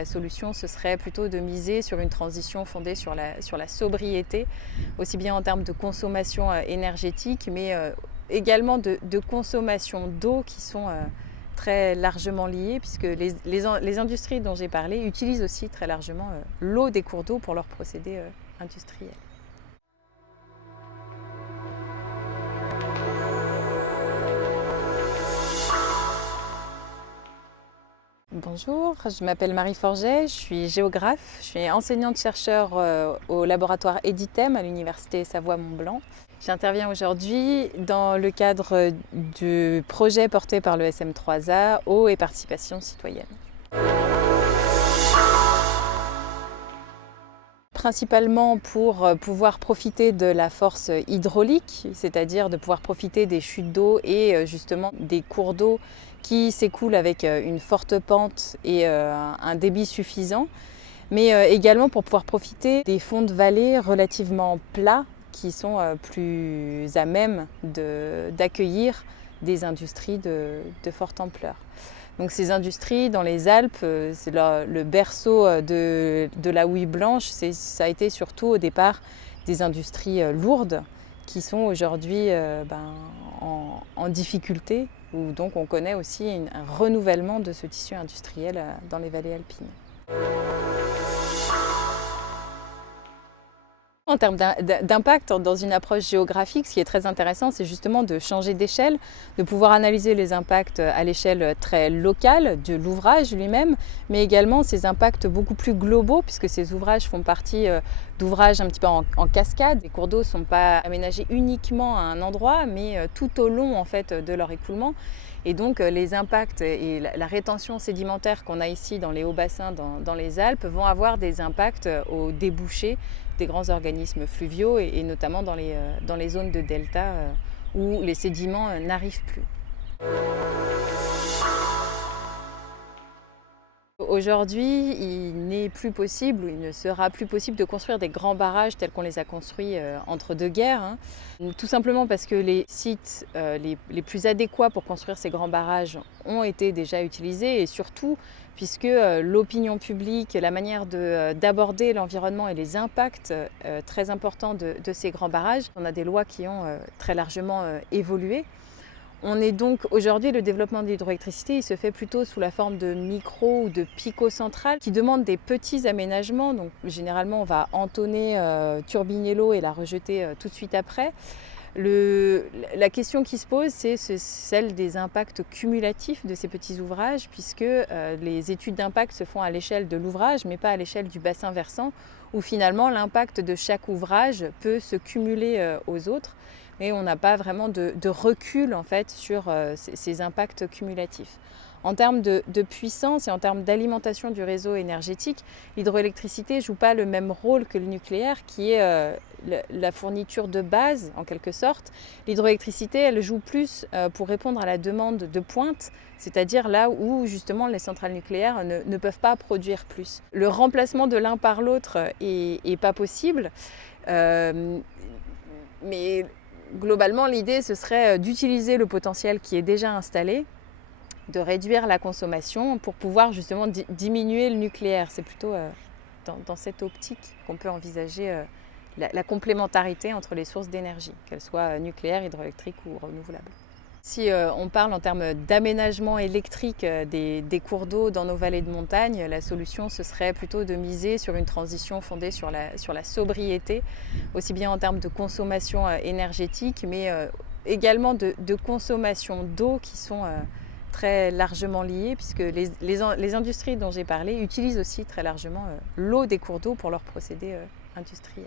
la solution, ce serait plutôt de miser sur une transition fondée sur la sobriété, aussi bien en termes de consommation énergétique, mais également de consommation d'eau qui sont très largement liées, puisque les industries dont j'ai parlé utilisent aussi très largement l'eau des cours d'eau pour leurs procédés industriels. Bonjour, je m'appelle Marie Forget, je suis géographe, je suis enseignante-chercheur au laboratoire Editem à l'Université Savoie-Mont-Blanc. J'interviens aujourd'hui dans le cadre du projet porté par le SM3A Eau et Participation Citoyenne. Principalement pour pouvoir profiter de la force hydraulique, c'est-à-dire de pouvoir profiter des chutes d'eau et justement des cours d'eau qui s'écoulent avec une forte pente et un débit suffisant, mais également pour pouvoir profiter des fonds de vallée relativement plats qui sont plus à même d'accueillir des industries de forte ampleur. Donc ces industries dans les Alpes, c'est le berceau de la houille blanche, ça a été surtout au départ des industries lourdes qui sont aujourd'hui en difficulté, où donc on connaît aussi un renouvellement de ce tissu industriel dans les vallées alpines. En termes d'impact dans une approche géographique, ce qui est très intéressant, c'est justement de changer d'échelle, de pouvoir analyser les impacts à l'échelle très locale de l'ouvrage lui-même, mais également ces impacts beaucoup plus globaux, puisque ces ouvrages font partie d'ouvrages un petit peu en cascade. Les cours d'eau ne sont pas aménagés uniquement à un endroit, mais tout au long en fait, de leur écoulement. Et donc les impacts et la rétention sédimentaire qu'on a ici dans les hauts bassins, dans les Alpes, vont avoir des impacts au débouché des grands organismes fluviaux et notamment dans les zones de delta où les sédiments n'arrivent plus. Aujourd'hui, il n'est plus possible, ou il ne sera plus possible de construire des grands barrages tels qu'on les a construits entre deux guerres. Tout simplement parce que les sites les plus adéquats pour construire ces grands barrages ont été déjà utilisés et surtout puisque l'opinion publique, la manière d'aborder l'environnement et les impacts très importants de ces grands barrages, on a des lois qui ont très largement évolué. On est donc aujourd'hui, le développement de l'hydroélectricité, il se fait plutôt sous la forme de micro ou de picocentrales qui demandent des petits aménagements. Donc généralement, on va entonner, turbiner l'eau et la rejeter tout de suite après. La question qui se pose, c'est celle des impacts cumulatifs de ces petits ouvrages, puisque les études d'impact se font à l'échelle de l'ouvrage, mais pas à l'échelle du bassin versant, où finalement l'impact de chaque ouvrage peut se cumuler aux autres. Et on n'a pas vraiment de recul en fait, sur ces impacts cumulatifs. En termes de puissance et en termes d'alimentation du réseau énergétique, l'hydroélectricité ne joue pas le même rôle que le nucléaire, qui est la fourniture de base en quelque sorte. L'hydroélectricité, elle joue plus pour répondre à la demande de pointe, c'est-à-dire là où justement les centrales nucléaires ne peuvent pas produire plus. Le remplacement de l'un par l'autre est pas possible, mais globalement, l'idée, ce serait d'utiliser le potentiel qui est déjà installé, de réduire la consommation pour pouvoir justement diminuer le nucléaire. C'est plutôt dans cette optique qu'on peut envisager la complémentarité entre les sources d'énergie, qu'elles soient nucléaires, hydroélectriques ou renouvelables. Si on parle en termes d'aménagement électrique des cours d'eau dans nos vallées de montagne, la solution ce serait plutôt de miser sur une transition fondée sur la sobriété, aussi bien en termes de consommation énergétique, mais également de consommation d'eau qui sont très largement liées, puisque les industries dont j'ai parlé utilisent aussi très largement l'eau des cours d'eau pour leurs procédés industriels.